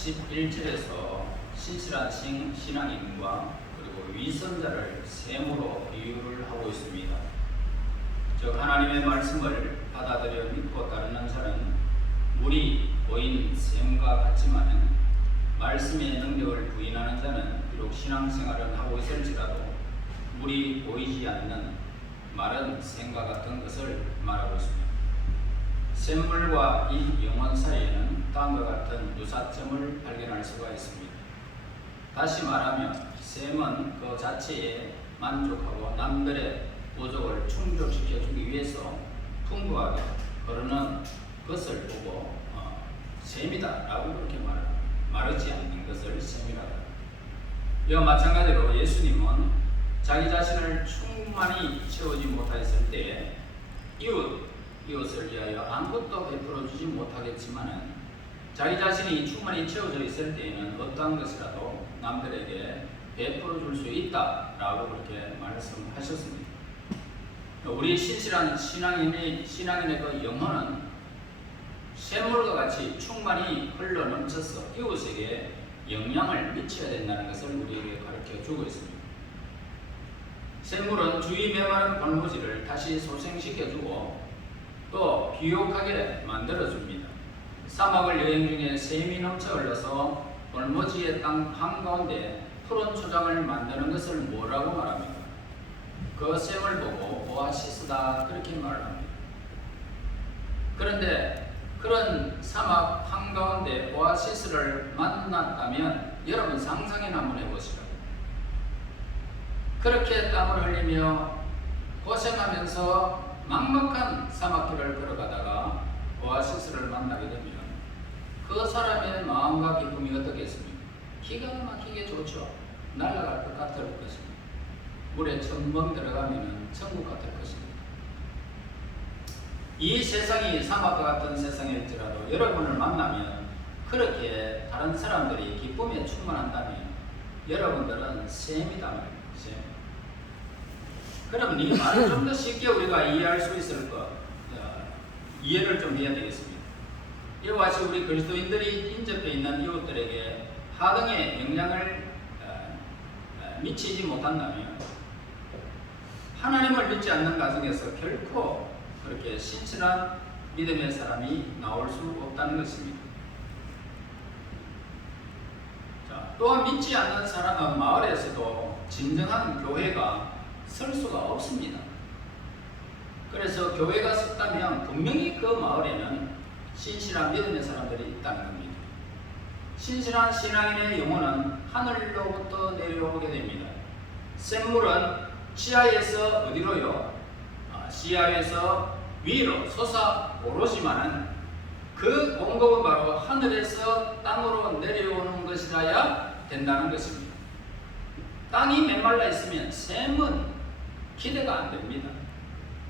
11절에서 신실한 신앙인과 그리고 위선자를 셈으로 비유를 하고 있습니다. 즉 하나님의 말씀을 받아들여 믿고 따르는 자는 물이 보인 셈과 같지만 말씀의 능력을 부인하는 자는 비록 신앙생활을 하고 있을지라도 물이 보이지 않는 마른 셈과 같은 것을 말하고 있습니다. 샘물과 이 영혼 사이에는 다음과 같은 유사점을 발견할 수가 있습니다. 다시 말하면 샘은 그 자체에 만족하고 남들의 부족을 충족시켜주기 위해서 풍부하게 거르는 것을 보고 샘이다 라고 그렇게 말합니다. 마르지 않는 것을 샘이라고 합니다. 이와 마찬가지로 예수님은 자기 자신을 충만히 채우지 못했을 때 이웃을 위하여 아무것도 베풀어 주지 못하겠지만 자기 자신이 충만히 채워져 있을 때에는 어떠한 것이라도 남들에게 베풀어 줄 수 있다라고 그렇게 말씀하셨습니다. 우리 신실한 신앙인의 그 영혼은 샘물과 같이 충만히 흘러 넘쳐서 이웃에게 영향을 미쳐야 된다는 것을 우리에게 가르쳐 주고 있습니다. 샘물은 주위 메마른 벌무지를 다시 소생시켜주고 또 비옥하게 만들어줍니다. 사막을 여행 중에 샘이 넘쳐 흘러서 벌무지의 땅 한가운데 푸른 초장을 만드는 것을 뭐라고 말합니까? 그 샘을 보고 오아시스다 그렇게 말합니다. 그런데 그런 사막 한가운데 오아시스를 만났다면 여러분 상상이나 한번 해보시라고. 그렇게 땀을 흘리며 고생하면서 막막한 사막길을 걸어가다가 오아시스를 만나게 되면 그 사람의 마음과 기쁨이 어떻겠습니까? 기가 막히게 좋죠. 날아갈 것 같을 것입니다. 물에 첨벙 들어가면 천국 같을 것입니다. 이 세상이 사막과 같은 세상일지라도 여러분을 만나면 그렇게 다른 사람들이 기쁨에 충만한다면 여러분들은 샘이다 말입니다. 샘. 그럼 이 말을 좀 더 쉽게 우리가 이해할 수 있을 것, 이해를 좀 해야 되겠습니다. 이와 같이 우리 그리스도인들이 인접해 있는 이웃들에게 하등의 영향을 미치지 못한다면 하나님을 믿지 않는 가정에서 결코 그렇게 신실한 믿음의 사람이 나올 수 없다는 것입니다. 자, 또한 믿지 않는 사람 마을에서도 진정한 교회가 설 수가 없습니다. 그래서 교회가 섰다면 분명히 그 마을에는 신실한 믿음의 사람들이 있다는 겁니다. 신실한 신앙인의 영혼은 하늘로부터 내려오게 됩니다. 샘물은 지하에서 어디로요? 지하에서 위로 솟아오르지만은 그 공급은 바로 하늘에서 땅으로 내려오는 것이라야 된다는 것입니다. 땅이 메말라 있으면 샘은 기대가 안 됩니다.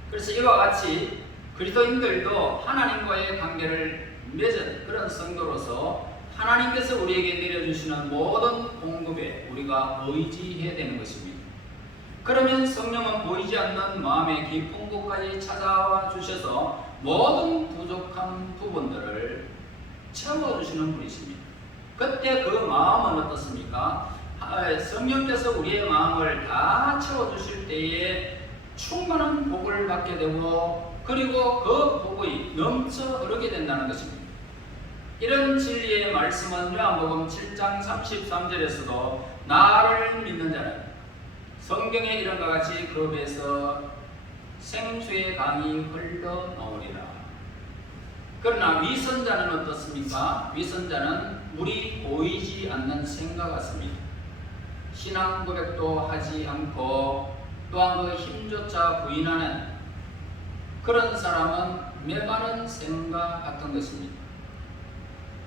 그래서 이와 같이 그리스도인들도 하나님과의 관계를 맺은 그런 성도로서 하나님께서 우리에게 내려주시는 모든 공급에 우리가 의지해야 되는 것입니다. 그러면 성령은 보이지 않는 마음의 깊은 곳까지 찾아와 주셔서 모든 부족한 부분들을 채워주시는 분이십니다. 그때 그 마음은 어떻습니까? 성령께서 우리의 마음을 다 채워주실 때에 충만한 복을 받게 되고 그리고 그 복이 넘쳐 흐르게 된다는 것입니다. 이런 진리의 말씀은 요한복음 7장 33절에서도 나를 믿는 자는 성경에 이런과 같이 그 배에서 생수의 강이 흘러나오리라. 그러나 위선자는 어떻습니까? 위선자는 물이 보이지 않는 샘과 같습니다. 신앙 고백도 하지 않고 또한 그 힘조차 부인하는 그런 사람은 메마른 샘과 같은 것입니다.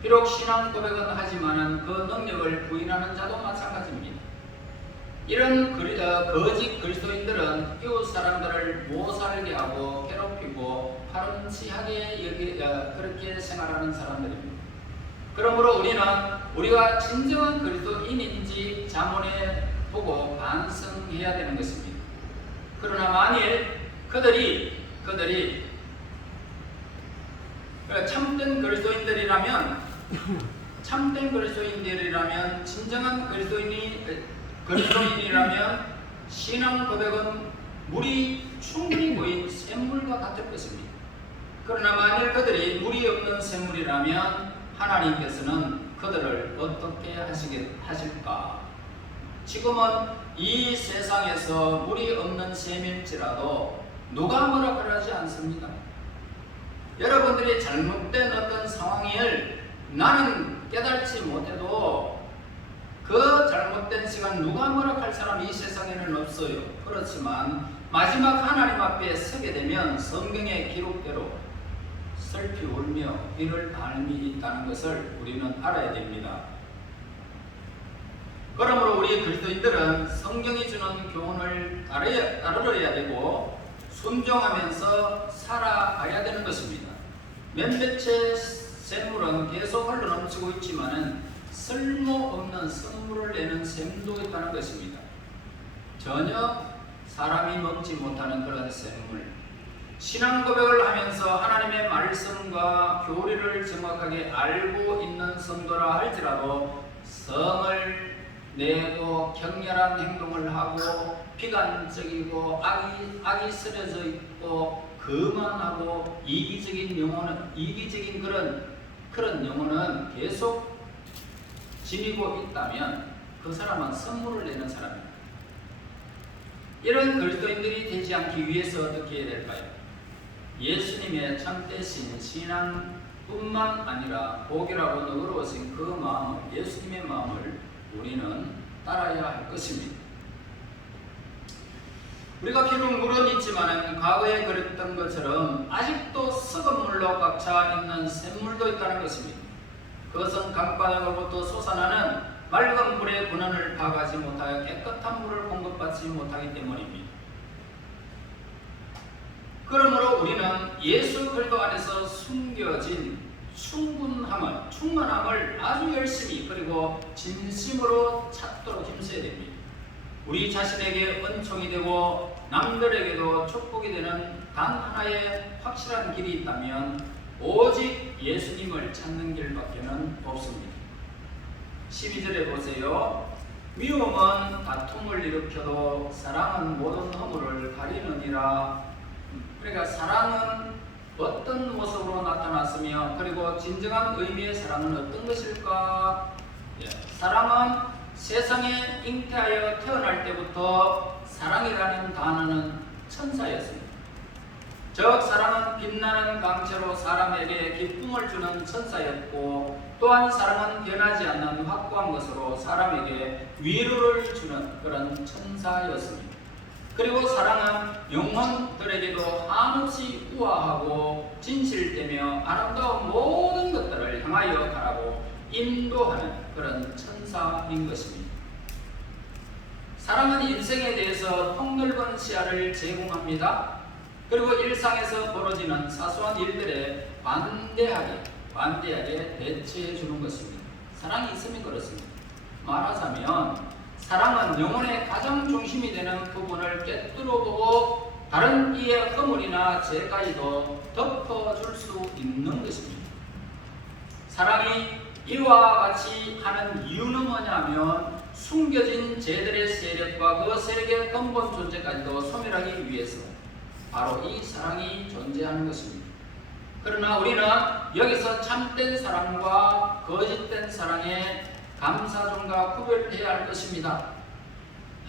비록 신앙 고백은 하지만은 그 능력을 부인하는 자도 마찬가지입니다. 이런 거짓 그리스도인들은 이웃 사람들을 못 살게 하고 괴롭히고 파렴치하게 그렇게 생활하는 사람들입니다. 그러므로 우리가 진정한 그리스도인인지 자문해 보고 반성해야 되는 것입니다. 그러나 만일 그들이 참된 그리스도인들이라면 참된 그리스도인들이라면, 진정한 그리스도인이라면 신앙 고백은 물이 충분히 보인 샘물과 같을 것입니다. 그러나 만일 그들이 물이 없는 샘물이라면 하나님께서는 그들을 어떻게 하실까? 지금은 이 세상에서 물이 없는 샘일지라도 누가 뭐라 그러지 않습니다. 여러분들이 잘못된 어떤 상황을 나는 깨달지 못해도 그 잘못된 시간 누가 뭐라 할 사람이 이 세상에는 없어요. 그렇지만 마지막 하나님 앞에 서게 되면 성경의 기록대로 슬피 울며 이를 삶이 있다는 것을 우리는 알아야 됩니다. 그러므로 우리 그리스도인들은 성경이 주는 교훈을 따르어야 되고 순종하면서 살아가야 되는 것입니다. 몇몇의 샘물은 계속 흘러넘치고 있지만은 쓸모없는 선물을 내는 샘도 있다는 것입니다. 전혀 사람이 먹지 못하는 그런 샘물. 신앙 고백을 하면서 하나님의 말씀과 교리를 정확하게 알고 있는 성도라 할지라도 성을 내고 격렬한 행동을 하고 비관적이고 악이 쓰려져 있고 거만하고 이기적인 그런 영혼은 계속 지니고 있다면 그 사람은 선물을 내는 사람입니다. 이런 그리스도인들이 되지 않기 위해서 어떻게 해야 될까요? 예수님의 참되신 신앙뿐만 아니라 복이라고 너그러우신 그 마음을, 예수님의 마음을 우리는 따라야 할 것입니다. 우리가 피는 물은 있지만 과거에 그랬던 것처럼 아직도 썩은 물로 꽉 차 있는 샘물도 있다는 것입니다. 그것은 강바닥으로부터 솟아나는 맑은 물의 근원을 파악하지 못하여 깨끗한 물을 공급받지 못하기 때문입니다. 그러므로 우리는 예수 그리스도 안에서 숨겨진 충만함을 아주 열심히 그리고 진심으로 찾도록 힘써야 됩니다. 우리 자신에게 은총이 되고 남들에게도 축복이 되는 단 하나의 확실한 길이 있다면 오직 예수님을 찾는 길밖에는 없습니다. 12절에 보세요. 미움은 다툼을 일으켜도 사랑은 모든 허물을 가리느니라. 그러니까 사랑은 어떤 모습으로 나타났으며 그리고 진정한 의미의 사랑은 어떤 것일까? 사랑은 세상에 잉태하여 태어날 때부터 사랑이라는 단어는 천사였습니다. 즉 사랑은 빛나는 강체로 사람에게 기쁨을 주는 천사였고 또한 사랑은 변하지 않는 확고한 것으로 사람에게 위로를 주는 그런 천사였습니다. 그리고 사랑은 영혼들에게도 한없이 우아하고 진실되며 아름다운 모든 것들을 향하여 가라고 인도하는 그런 천사인 것입니다. 사랑은 인생에 대해서 폭넓은 시야를 제공합니다. 그리고 일상에서 벌어지는 사소한 일들에 관대하게 대처해 주는 것입니다. 사랑이 있으면 그렇습니다. 말하자면 사랑은 영혼의 가장 중심이 되는 부분을 꿰뚫어 보고 다른 이의 허물이나 죄까지도 덮어줄 수 있는 것입니다. 사랑이 이와 같이 하는 이유는 뭐냐면 숨겨진 죄들의 세력과 그 세력의 근본 존재까지도 소멸하기 위해서 바로 이 사랑이 존재하는 것입니다. 그러나 우리는 여기서 참된 사랑과 거짓된 사랑의 감사점과 구별해야 할 것입니다.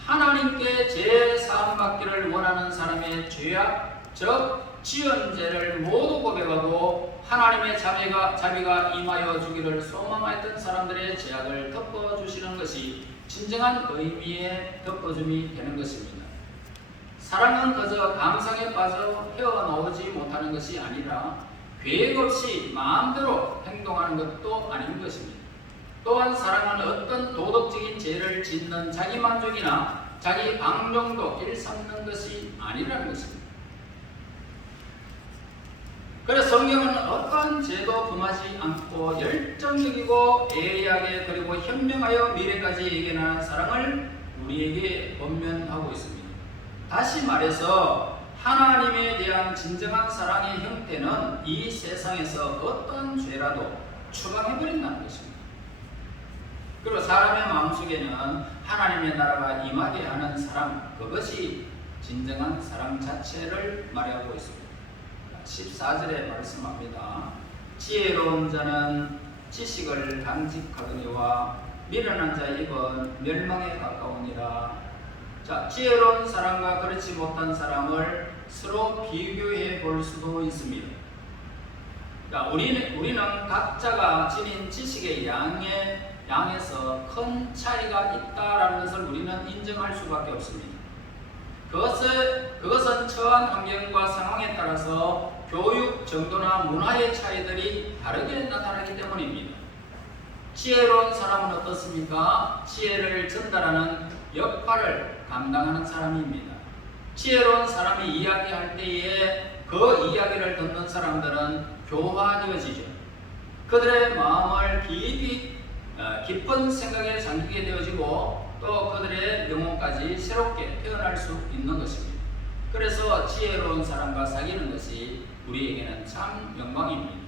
하나님께 죄 사함 받기를 원하는 사람의 죄악, 즉 지은 죄를 모두 고백하고 하나님의 자비가 임하여 주기를 소망하였던 사람들의 죄악을 덮어주시는 것이 진정한 의미의 덮어줌이 되는 것입니다. 사랑은 그저 감상에 빠져 헤어나오지 못하는 것이 아니라 계획 없이 마음대로 행동하는 것도 아닌 것입니다. 또한 사랑은 어떤 도덕적인 죄를 짓는 자기 만족이나 자기 방종도 일삼는 것이 아니라는 것입니다. 그래서 성경은 어떠한 죄도 범하지 않고 열정적이고 애리하게 그리고 현명하여 미래까지 예견하는 사랑을 우리에게 권면하고 있습니다. 다시 말해서 하나님에 대한 진정한 사랑의 형태는 이 세상에서 어떤 죄라도 추방해버린다는 것입니다. 그리고 사람의 마음속에는 하나님의 나라가 임하게 하는 사람, 그것이 진정한 사람 자체를 말하고 있습니다. 14절에 말씀합니다. 지혜로운 자는 지식을 간직하거니와 미련한 자의 입은 멸망에 가까우니라. 자, 지혜로운 사람과 그렇지 못한 사람을 서로 비교해 볼 수도 있습니다. 그러니까 우리는 각자가 지닌 지식의 양에서 큰 차이가 있다라는 것을 우리는 인정할 수밖에 없습니다. 그것은 처한 환경과 상황에 따라서 교육 정도나 문화의 차이들이 다르게 나타나기 때문입니다. 지혜로운 사람은 어떻습니까? 지혜를 전달하는 역할을 감당하는 사람입니다. 지혜로운 사람이 이야기할 때에 그 이야기를 듣는 사람들은 교화되어지죠. 그들의 마음을 깊은 생각에 잠기게 되어지고 또 그들의 영혼까지 새롭게 태어날 수 있는 것입니다. 그래서 지혜로운 사람과 사귀는 것이 우리에게는 참 영광입니다.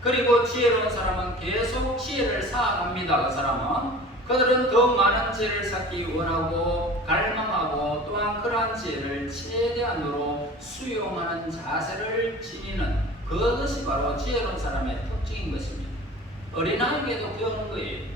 그리고 지혜로운 사람은 계속 지혜를 쌓아갑니다. 그 사람은 그들은 더 많은 지혜를 쌓기 원하고 갈망하고 또한 그러한 지혜를 최대한으로 수용하는 자세를 지니는 그것이 바로 지혜로운 사람의 특징인 것입니다. 어린아이에게도 배우는 거예요.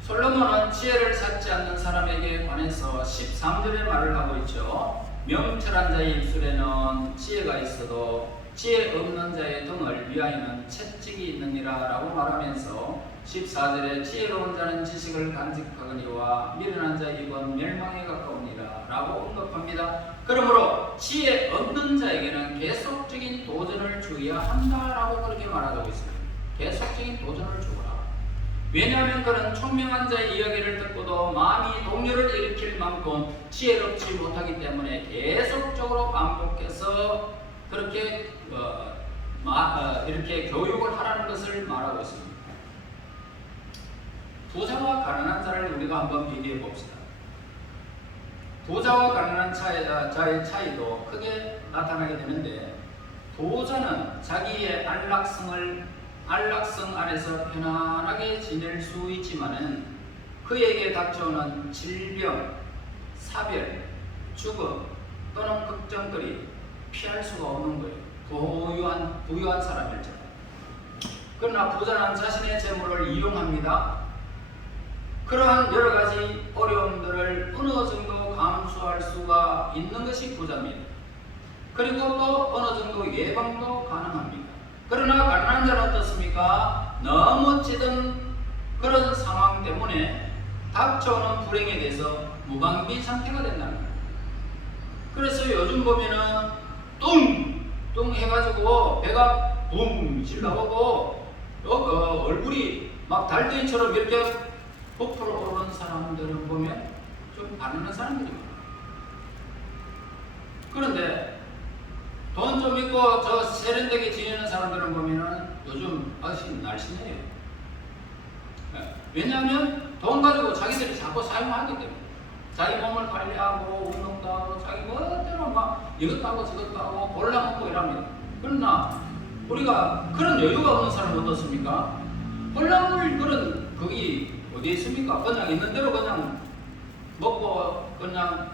솔로몬은 지혜를 쌓지 않는 사람에게 관해서 13절의 말을 하고 있죠. 명철한 자의 입술에는 지혜가 있어도 지혜 없는 자의 등을 위하여는 채찍이 있느니라 라고 말하면서 14절에 지혜로운 자는 지식을 간직하거니와 미련한 자의 입은 멸망에 가까우니라 라고 언급합니다. 그러므로 지혜 없는 자에게는 계속적인 도전을 주어야 한다라고 그렇게 말하고 있습니다. 계속적인 도전을 주어라. 왜냐하면 그는 총명한 자의 이야기를 듣고도 마음이 동요를 일으킬 만큼 지혜롭지 못하기 때문에 계속적으로 반복해서 그렇게 이렇게 교육을 하라는 것을 말하고 있습니다. 부자와 가난한 자를 우리가 한번 비교해 봅시다. 부자와 가난한 자의 차이도 크게 나타나게 되는데, 부자는 자기의 안락성 안에서 편안하게 지낼 수 있지만은 그에게 닥쳐오는 질병, 사별, 죽음 또는 걱정거리 피할 수가 없는 거예요. 부유한 사람일지라도. 그러나 부자는 자신의 재물을 이용합니다. 그러한 여러 가지 어려움들을 어느 정도 감수할 수가 있는 것이 부자입니다. 그리고 또 어느 정도 예방도 가능합니다. 그러나 가난한 자는 어떻습니까? 너무 찌든 그런 상황 때문에 닥쳐오는 불행에 대해서 무방비 상태가 된다는 거예요. 그래서 요즘 보면은 뚱뚱 해가지고 배가 붕질 나오고 얼굴이 막 달덩이처럼 이렇게 부풀어 오르는 사람들을 보면 좀 반하는 사람들이 많아요. 그런데 돈 좀 있고 저 세련되게 지내는 사람들을 보면은 요즘 아주 날씬해요. 왜냐하면 돈 가지고 자기들이 자꾸 사용하기 때문에 자기 몸을 관리하고 운동도 하고 자기 멋대로 막 이것도 하고 저것도 하고 골라먹고 이랍니다. 그러나 우리가 그런 여유가 없는 사람은 어떻습니까? 골라먹을 그런 거기 어디에 있습니까? 그냥 있는 대로 그냥 먹고 그냥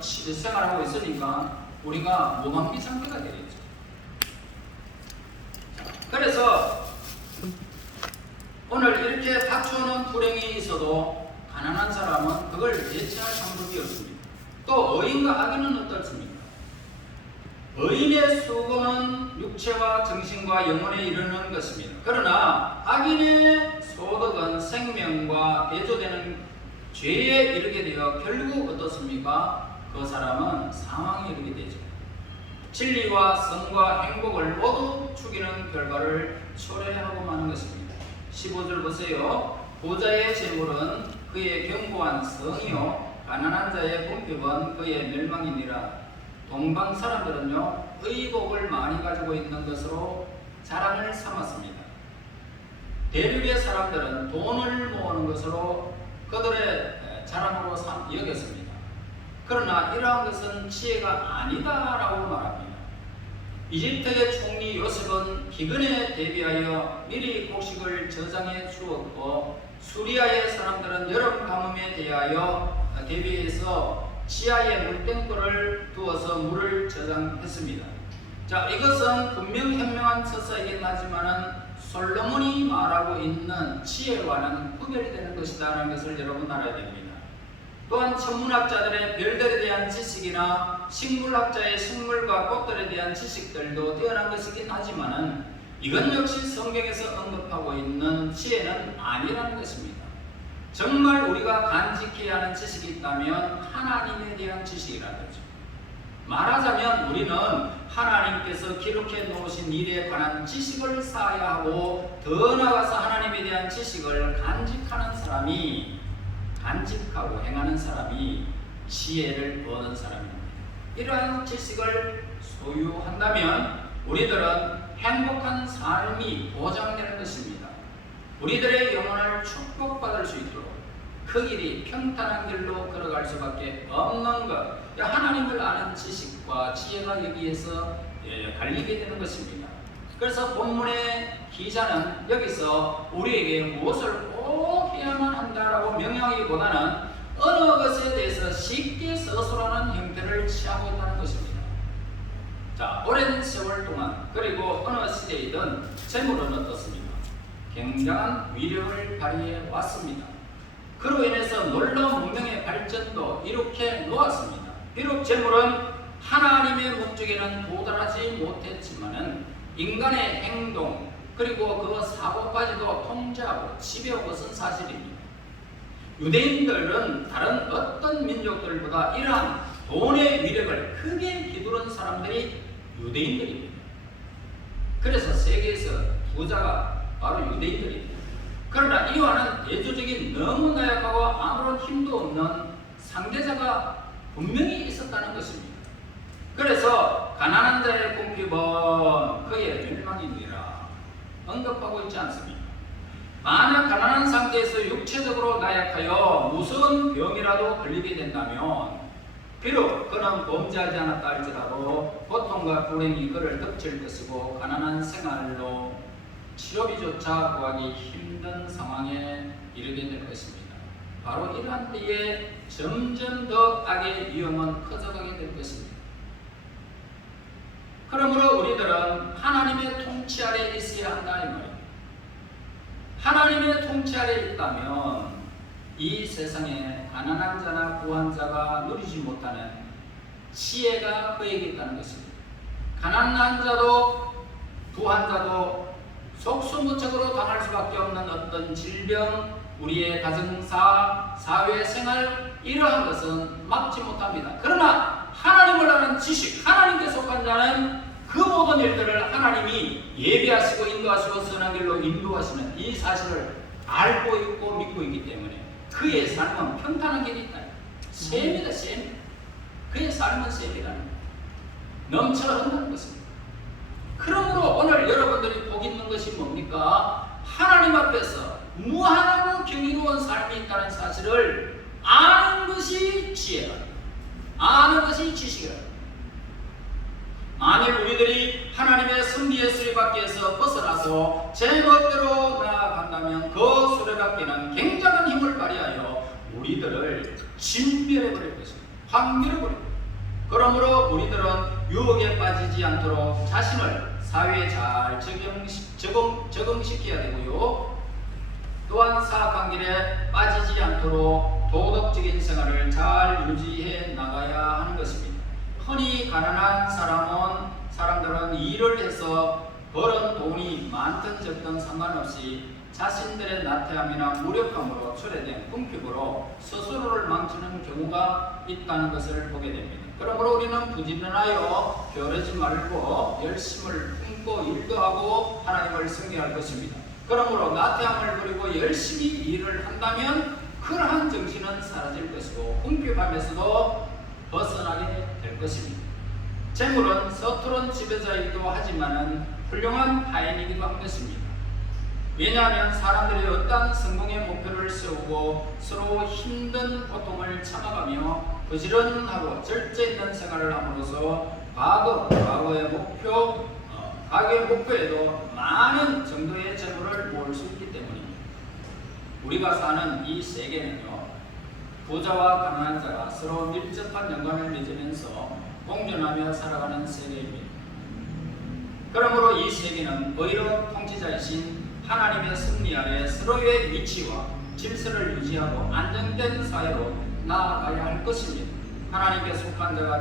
생활하고 있으니까 우리가 무방비 상태가 되겠죠. 그래서 오늘 이렇게 닥쳐오는 불행이 있어도 가난한 사람은 그걸 대체할 방법이 없습니다. 또 의인과 악인은 어떻습니까? 의인의 수고는 육체와 정신과 영혼에 이르는 것입니다. 그러나 악인의 소득은 생명과 대조되는 죄에 이르게 되어 결국 어떻습니까? 그 사람은 사망에 이르게 되죠. 진리와 성과 행복을 모두 죽이는 결과를 초래하고 마는 것입니다. 15절 보세요. 부자의 재물은 그의 견고한 성이요 가난한 자의 궁핍은 그의 멸망이니라. 동방 사람들은요 의복을 많이 가지고 있는 것으로 자랑을 삼았습니다. 대륙의 사람들은 돈을 모으는 것으로 그들의 자랑으로 여겼습니다. 그러나 이러한 것은 지혜가 아니다라고 말합니다. 이집트의 총리 요셉은 기근에 대비하여 미리 곡식을 저장해 주었고 수리아의 사람들은 여름 가뭄에 대비해서 지하에 물탱크를 두어서 물을 저장했습니다. 자, 이것은 분명 현명한 처사이긴 하지만은 솔로몬이 말하고 있는 지혜와는 구별이 되는 것이다라는 것을 여러분 알아야 됩니다. 또한 천문학자들의 별들에 대한 지식이나 식물학자의 식물과 꽃들에 대한 지식들도 뛰어난 것이긴 하지만은 이건 역시 성경에서 언급하고 있는 지혜는 아니라는 것입니다. 정말 우리가 간직해야 하는 지식이 있다면 하나님에 대한 지식이라는 거죠. 말하자면 우리는 하나님께서 기록해 놓으신 일에 관한 지식을 쌓아야 하고 더 나아가서 하나님에 대한 지식을 간직하는 사람이 간직하고 행하는 사람이 지혜를 얻는 사람입니다. 이러한 지식을 소유한다면 우리들은 행복한 삶이 보장되는 것입니다. 우리들의 영혼을 축복받을 수 있도록 그 길이 평탄한 길로 걸어갈 수밖에 없는 것, 하나님을 아는 지식과 지혜가 여기에서 갈리게 되는 것입니다. 그래서 본문의 기자는 여기서 우리에게 무엇을 꼭 해야만 한다라고 명령하기보다는 어느 것에 대해서 쉽게 서술하는 형태를 취하고 있다는 것입니다. 자, 오랜 세월 동안 그리고 어느 시대이든 재물은 어떻습니까? 굉장한 위력을 발휘해 왔습니다. 그로 인해서 놀라운 문명의 발전도 이렇게 놓았습니다. 비록 재물은 하나님의 목적에는 도달하지 못했지만은 인간의 행동 그리고 그 사고까지도 통제하고 지배한 것은 사실입니다. 유대인들은 다른 어떤 민족들보다 이러한 돈의 위력을 크게 휘두른 사람들이 유대인들입니다. 그래서 세계에서 부자가 바로 유대인들입니다. 그러나 이와는 대조적인 너무 나약하고 아무런 힘도 없는 상대자가 분명히 있었다는 것입니다. 그래서 가난한 자의 궁핍은 그의 멸망이니라 언급하고 있지 않습니까? 만약 가난한 상태에서 육체적으로 나약하여 무서운 병이라도 걸리게 된다면 비록 그는 범죄하지 않았다 할지라도 고통과 불행이 그를 덮칠 것이고 가난한 생활로 치료비조차 구하기 힘든 상황에 이르게 될 것입니다. 바로 이러한 때에 점점 더 악의 위험은 커져가게 될 것입니다. 그러므로 우리들은 하나님의 통치 아래 있어야 한다 이 말입니다. 하나님의 통치 아래 있다면 이 세상에 가난한 자나 부한 자가 누리지 못하는 지혜가 그에게 있다는 것입니다. 가난한 자도 부한 자도 속수무책으로 당할 수밖에 없는 어떤 질병, 우리의 가정사, 사회생활 이러한 것은 막지 못합니다. 그러나 하나님을 아는 지식, 하나님께 속한 자는 그 모든 일들을 하나님이 예비하시고 인도하시고 선한 길로 인도하시는 이 사실을 알고 있고 믿고 있기 때문에 그의 삶은 평탄한 길이 있다. 셈이다, 셈. 그의 삶은 셈이라는 거예요. 넘쳐 흐르는 것입니다. 그러므로 오늘 여러분들이 복 있는 것이 뭡니까? 하나님 앞에서 무한하고 경이로운 삶이 있다는 사실을 아는 것이 지혜라. 아는 것이 지식이라. 만일 우리들이 하나님의 섭리의 수레바퀴에서 벗어나서 제 멋대로 나아간다면 그 수레바퀴는 굉장한 힘을 발휘하여 우리들을 진멸해버릴 것입니다. 확 밀어버릴 것입니다. 그러므로 우리들은 유혹에 빠지지 않도록 자신을 사회에 잘 적응시켜야 되고요. 또한 사악한 길에 빠지지 않도록 도덕적인 생활을 잘 유지해 나가야 하는 것입니다. 흔히 가난한 사람들은 일을 해서 벌은 돈이 많든 적든 상관없이 자신들의 나태함이나 무력감으로 초래된 궁핍으로 스스로를 망치는 경우가 있다는 것을 보게 됩니다. 그러므로 우리는 부지런하여 게으르지 말고 열심을 품고 일도 하고 하나님을 섬겨야 할 것입니다. 그러므로 나태함을 버리고 열심히 일을 한다면 그러한 정신은 사라질 것이고 궁핍함에서도 벗어나게 될 것입니다. 재물은 서투른 지배자이기도 하지만은 훌륭한 타인이기도 한 것입니다. 왜냐하면 사람들이 어떤 성공의 목표를 세우고 서로 힘든 고통을 참아가며 부지런하고 절제 있는 생활을 함으로써 과거의 목표에도 많은 정도의 재물을 모을 수 있기 때문입니다. 우리가 사는 이 세계는요, 부자와 가난한 자가 서로 밀접한 연관을 맺으면서 공존하며 살아가는 세계입니다. 그러므로 이 세계는 의로운 통치자이신 하나님의 승리 아래 서로의 위치와 질서를 유지하고 안정된 사회로 나아가야 할 것입니다. 하나님께 속한 자가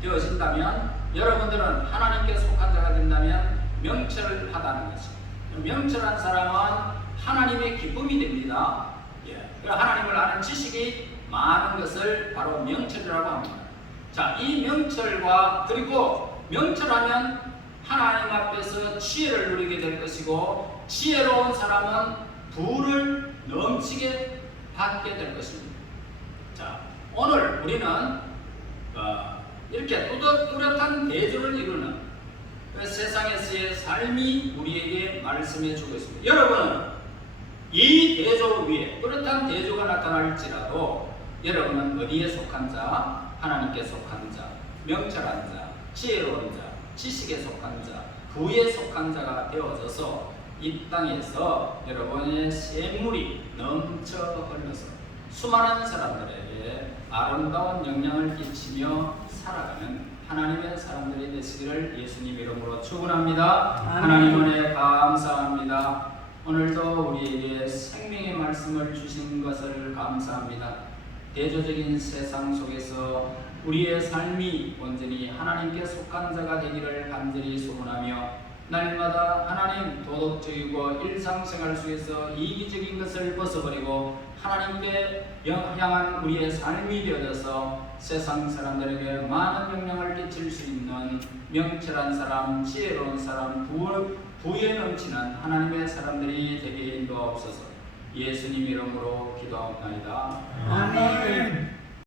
되어진다면, 여러분들은 하나님께 속한 자가 된다면 명철하다는 것입니다. 명철한 사람은 하나님의 기쁨이 됩니다. 하나님을 아는 지식이 많은 것을 바로 명철이라고 합니다. 자, 이 명철과, 그리고 명철하면 하나님 앞에서 지혜를 누리게 될 것이고, 지혜로운 사람은 부를 넘치게 받게 될 것입니다. 자, 오늘 우리는 이렇게 뚜렷한 대조를 이루는 세상에서의 삶이 우리에게 말씀해 주고 있습니다. 여러분은 이 대조 위에 뚜렷한 대조가 나타날지라도 여러분은 어디에 속한 자? 하나님께 속한 자, 명철한 자, 지혜로운 자, 지식에 속한 자, 부에 속한 자가 되어져서 이 땅에서 여러분의 샘물이 넘쳐 흘러서 수많은 사람들에게 아름다운 영향을 끼치며 살아가는 하나님의 사람들이 되시기를 예수님 이름으로 축원합니다. 하나님 은혜 감사합니다. 오늘도 우리에게 생명의 말씀을 주신 것을 감사합니다. 대조적인 세상 속에서 우리의 삶이 온전히 하나님께 속한 자가 되기를 간절히 소원하며, 날마다 하나님 도덕적이고 일상생활 속에서 이기적인 것을 벗어버리고 하나님께 향한 우리의 삶이 되어져서 세상 사람들에게 많은 영향을 끼칠 수 있는 명철한 사람, 지혜로운 사람, 부에 넘치는 하나님의 사람들이 되게 인도하옵소서. 예수님 이름으로 기도하옵나이다. 아멘.